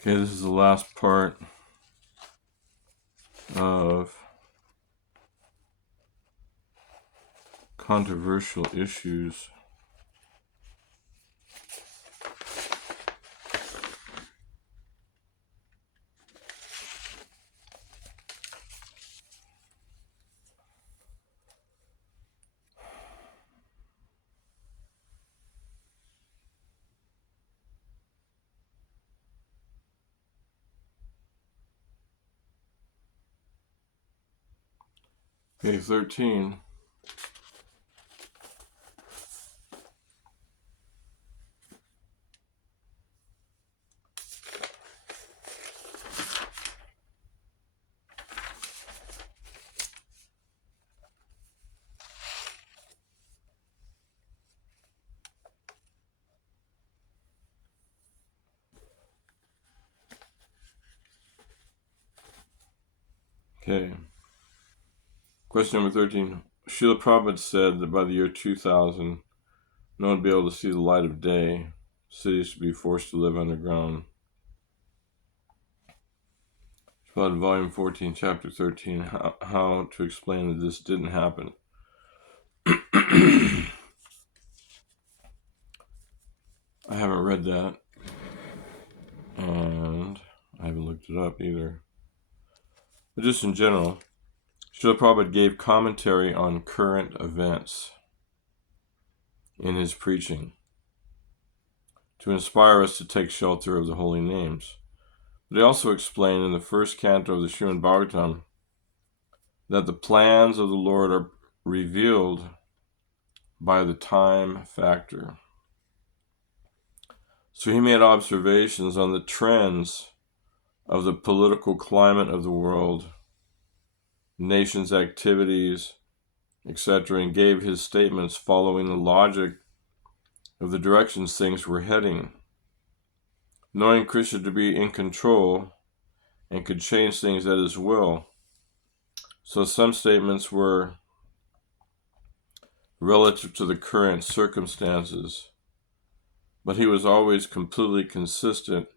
Okay, this is the last part of controversial issues. Okay, 13. Okay. Question number 13. Srila Prabhupada said that by the year 2000, no one would be able to see the light of day. Cities would be forced to live underground. Prabhupada, Volume 14, Chapter 13. How to explain that this didn't happen. I haven't read that. And I haven't looked it up either. But just in general, Srila Prabhupada gave commentary on current events in his preaching to inspire us to take shelter of the holy names. But he also explained in the first canto of the Srimad Bhagavatam that the plans of the Lord are revealed by the time factor. So he made observations on the trends of the political climate of the world, nations' activities, etc., and gave his statements following the logic of the directions things were heading. Knowing Krishna to be in control and could change things at his will. So some statements were relative to the current circumstances, but he was always completely consistent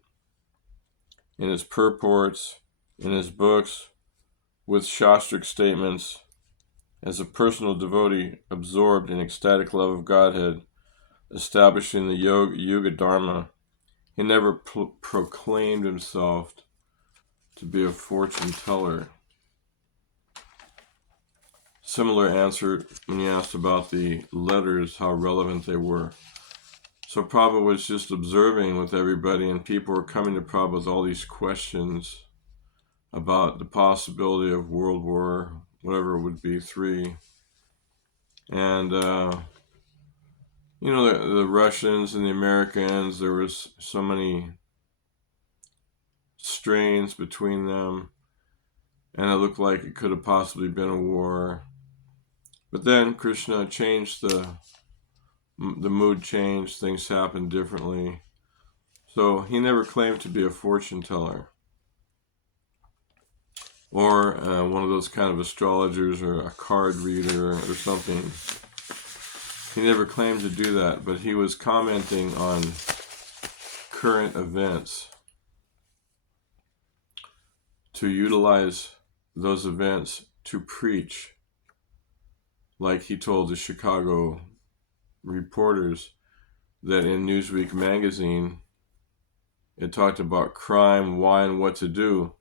in his purports, in his books, with Shastric statements, as a personal devotee absorbed in ecstatic love of Godhead, establishing the Yuga Dharma. He never proclaimed himself to be a fortune teller. Similar answer when he asked about the letters, how relevant they were. So Prabhupada was just observing with everybody, and people were coming to Prabhupada with all these questions about the possibility of World War, whatever it would be, 3. And, the Russians and the Americans, there was so many strains between them, and it looked like it could have possibly been a war. But then Krishna changed the mood changed, things happened differently. So he never claimed to be a fortune teller or one of those kind of astrologers or a card reader or something. He never claimed to do that, but he was commenting on current events to utilize those events to preach. Like he told the Chicago reporters that in Newsweek magazine, it talked about crime, why, and what to do.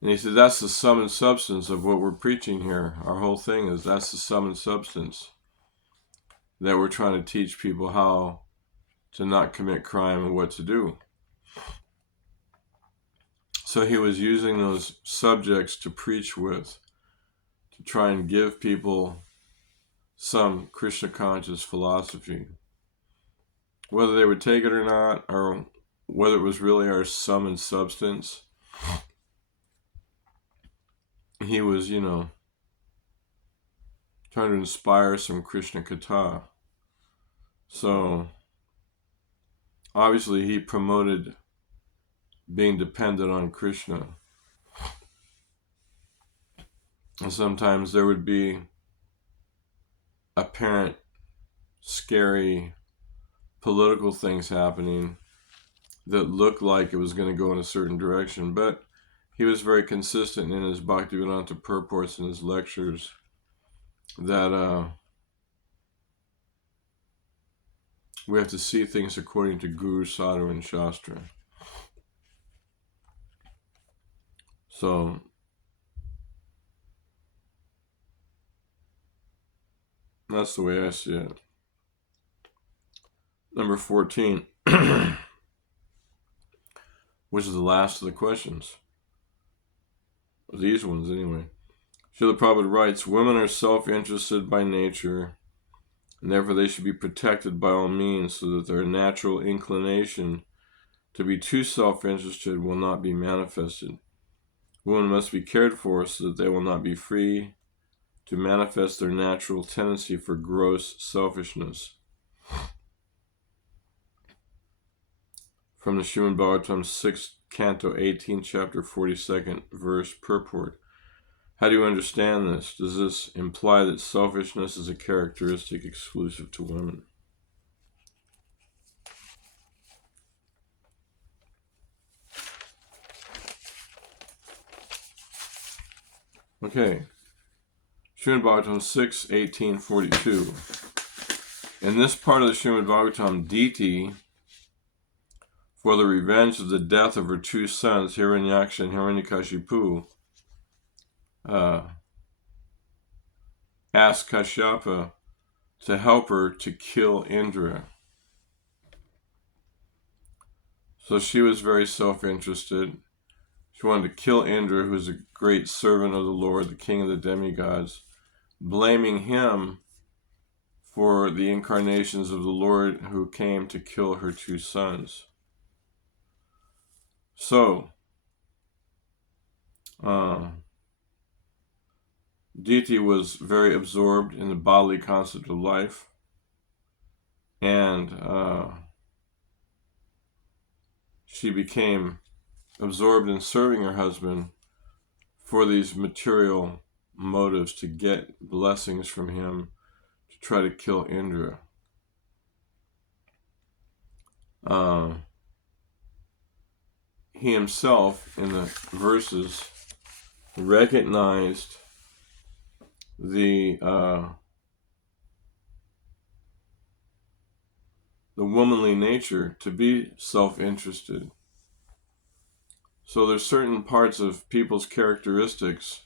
And he said, that's the sum and substance of what we're preaching here. Our whole thing is that's the sum and substance. That we're trying to teach people how to not commit crime and what to do. So he was using those subjects to preach with, to try and give people some Krishna conscious philosophy. Whether they would take it or not, or whether it was really our sum and substance, he was, trying to inspire some Krishna Katha. So, obviously he promoted being dependent on Krishna. And sometimes there would be apparent, scary, political things happening, that looked like it was going to go in a certain direction. But he was very consistent in his Bhaktivedanta purports and his lectures that we have to see things according to Guru, Sadhu, and Shastra. So that's the way I see it. Number 14, which is the last of the questions. These ones, anyway. Srila Prabhupada writes, women are self-interested by nature, and therefore they should be protected by all means so that their natural inclination to be too self-interested will not be manifested. Women must be cared for so that they will not be free to manifest their natural tendency for gross selfishness. From the Srimad Bhagavatam 6th Canto 18, Chapter 42nd, verse purport. How do you understand this? Does this imply that selfishness is a characteristic exclusive to women? Okay. Srimad Bhagavatam 6:18-42. In this part of the Srimad Bhagavatam, Diti, for the revenge of the death of her two sons, Hiranyaksha and Hiranyakashipu, asked Kashyapa to help her to kill Indra. So she was very self-interested. She wanted to kill Indra, who was a great servant of the Lord, the king of the demigods, blaming him for the incarnations of the Lord who came to kill her two sons. So, Diti was very absorbed in the bodily concept of life, and she became absorbed in serving her husband for these material motives to get blessings from him to try to kill Indra. He himself, in the verses, recognized the womanly nature to be self-interested. So there's certain parts of people's characteristics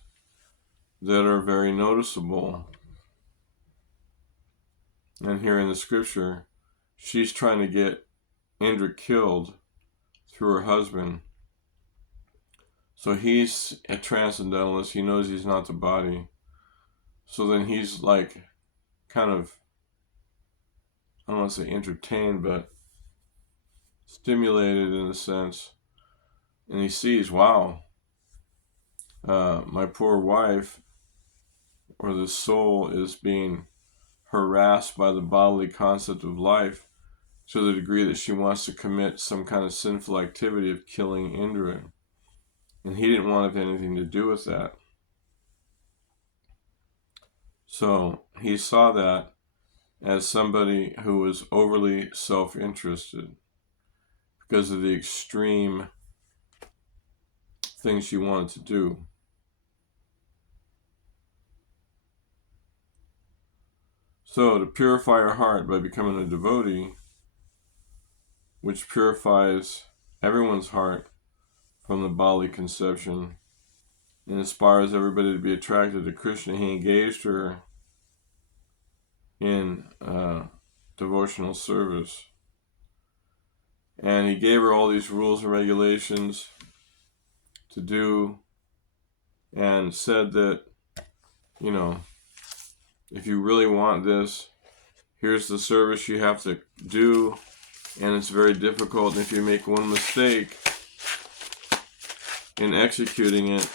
that are very noticeable. And here in the scripture, she's trying to get Indra killed through her husband. So he's a transcendentalist. He knows he's not the body. So then he's like kind of, I don't want to say entertained, but stimulated in a sense. And he sees, wow, my poor wife, or the soul, is being harassed by the bodily concept of life to the degree that she wants to commit some kind of sinful activity of killing Indra. And he didn't want to have anything to do with that. So he saw that as somebody who was overly self-interested because of the extreme things she wanted to do. So to purify her heart by becoming a devotee, which purifies everyone's heart from the bodily conception and inspires everybody to be attracted to Krishna, he engaged her in devotional service. And he gave her all these rules and regulations to do, and said that, you know, if you really want this, here's the service you have to do, and it's very difficult. And if you make one mistake in executing it,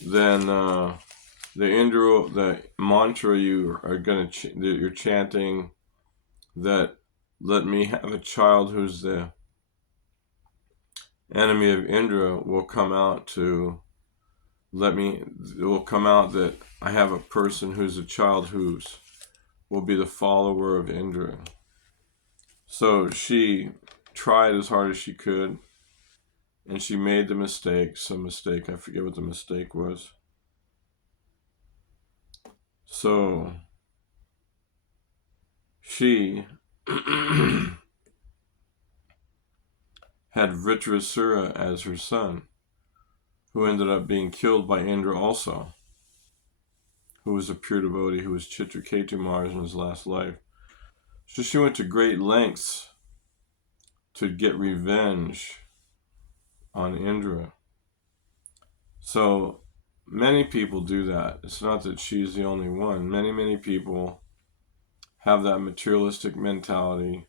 then the mantra you are going to that you're chanting, that let me have a child who's the enemy of Indra, will come out to it will come out that I have a person who's a child will be the follower of Indra. So she tried as hard as she could, and she made the mistake, I forget what the mistake was. So she had Vritrasura as her son, who ended up being killed by Indra also, who was a pure devotee, who was Chitraketu Mars in his last life. So she went to great lengths to get revenge on Indra. So many people do that. It's not that she's the only one. Many people have that materialistic mentality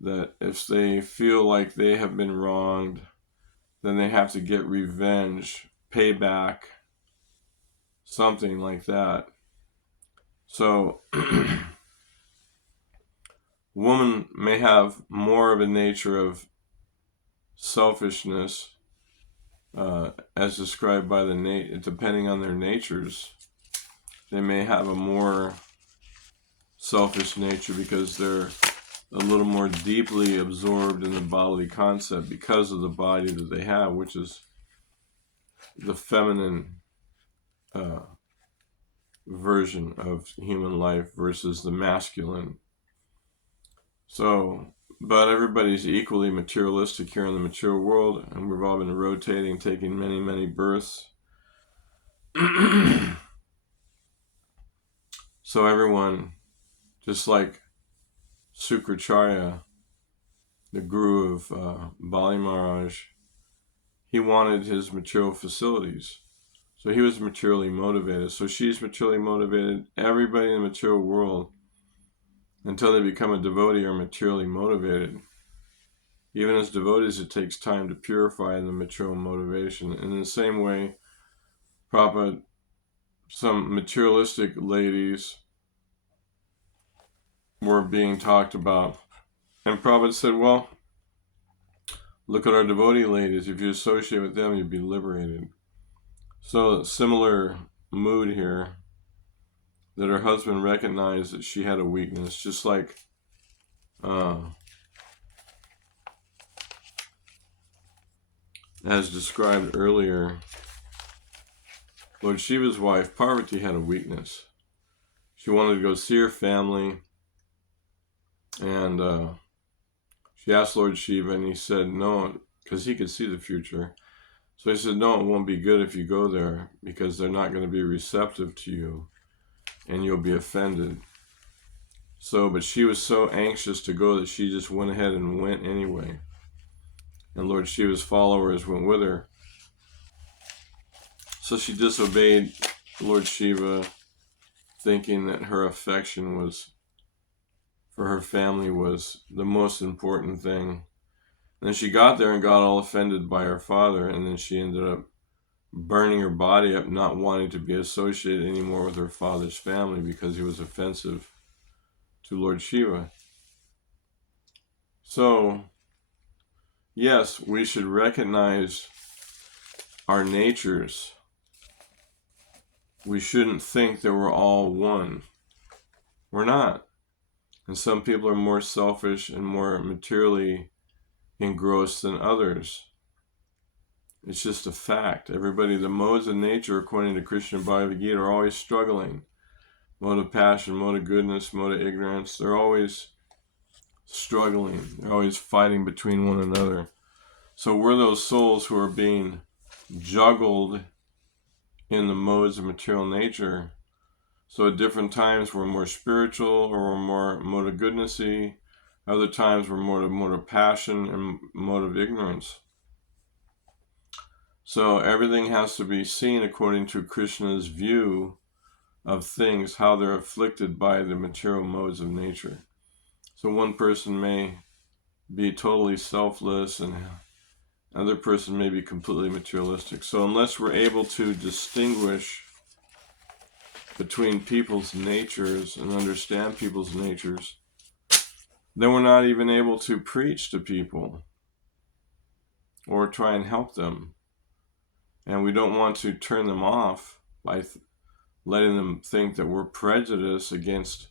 that if they feel like they have been wronged, then they have to get revenge, payback, something like that. So woman may have more of a nature of selfishness, as described by depending on their natures. They may have a more selfish nature because they're a little more deeply absorbed in the bodily concept because of the body that they have, which is the feminine version of human life versus the masculine. So, but everybody's equally materialistic here in the mature world, and we've all been rotating, taking many births. So everyone, just like Sukracharya, the guru of Bali Maharaj, he wanted his material facilities. So he was materially motivated. So she's materially motivated. Everybody in the material world, until they become a devotee, are materially motivated. Even as devotees, it takes time to purify the material motivation. And in the same way, Prabhupada, some materialistic ladies were being talked about. And Prabhupada said, well, look at our devotee ladies. If you associate with them, you'd be liberated. So similar mood here, that her husband recognized that she had a weakness, just like as described earlier, Lord Shiva's wife, Parvati, had a weakness. She wanted to go see her family, and she asked Lord Shiva, and he said no, because he could see the future. So he said, no, it won't be good if you go there, because they're not going to be receptive to you, and you'll be offended. So, but she was so anxious to go that she just went ahead and went anyway. And Lord Shiva's followers went with her. So she disobeyed Lord Shiva, thinking that her affection was for her family was the most important thing. And then she got there and got all offended by her father, and then she ended up burning her body up, not wanting to be associated anymore with her father's family because he was offensive to Lord Shiva. So, yes, we should recognize our natures. We shouldn't think that we're all one. We're not. And some people are more selfish and more materially engrossed than others. It's just a fact. Everybody, the modes of nature, according to Krishna Bhagavad Gita, are always struggling. Mode of passion, mode of goodness, mode of ignorance. They're always struggling. They're always fighting between one another. So we're those souls who are being juggled in the modes of material nature. So at different times we're more spiritual, or we're more mode of goodnessy. Other times we're more mode of passion and mode of ignorance. So everything has to be seen according to Krishna's view of things, how they're afflicted by the material modes of nature. So one person may be totally selfless, and another person may be completely materialistic. So unless we're able to distinguish between people's natures and understand people's natures, then we're not even able to preach to people or try and help them. And we don't want to turn them off by letting them think that we're prejudiced against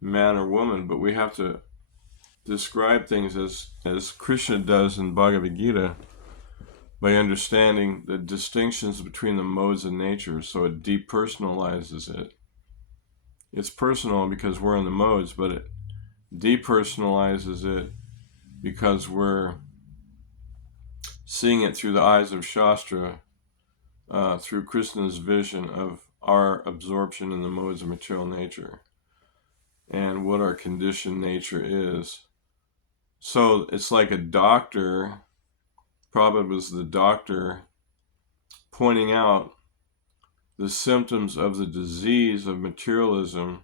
man or woman, but we have to describe things as Krishna does in Bhagavad Gita, by understanding the distinctions between the modes of nature. So it depersonalizes it. It's personal because we're in the modes, but it depersonalizes it because we're seeing it through the eyes of Shastra, through Krishna's vision of our absorption in the modes of material nature and what our conditioned nature is. So it's like a doctor, Prabhupada was the doctor, pointing out the symptoms of the disease of materialism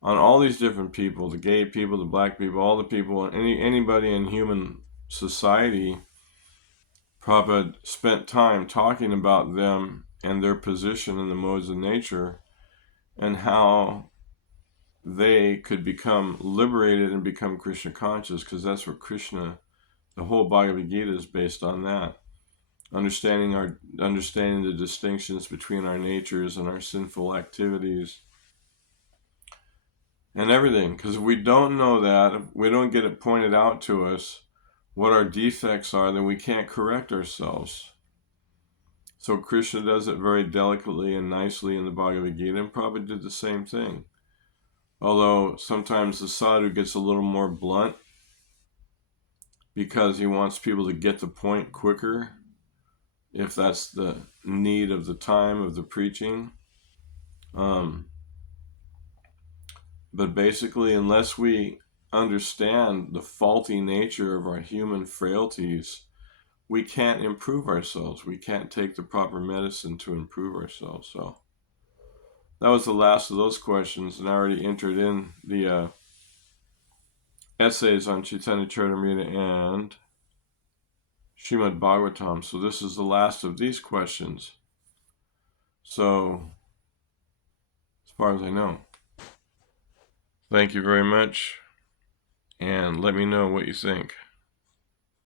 on all these different people, the gay people, the black people, all the people, anybody in human society. Prabhupada spent time talking about them and their position in the modes of nature and how they could become liberated and become Krishna conscious, because that's what Krishna, the whole Bhagavad Gita is based on that. Understanding the distinctions between our natures and our sinful activities and everything. Because if we don't know that, if we don't get it pointed out to us what our defects are, then we can't correct ourselves. So Krishna does it very delicately and nicely in the Bhagavad Gita, and Prabhupada did the same thing. Although sometimes the sadhu gets a little more blunt because he wants people to get the point quicker, if that's the need of the time of the preaching. But basically, unless we understand the faulty nature of our human frailties, we can't improve ourselves. We can't take the proper medicine to improve ourselves. So that was the last of those questions, and I already entered in the essays on Chaitanya Charitamrita and Srimad Bhagavatam. So this is the last of these questions. So, as far as I know. Thank you very much, and let me know what you think.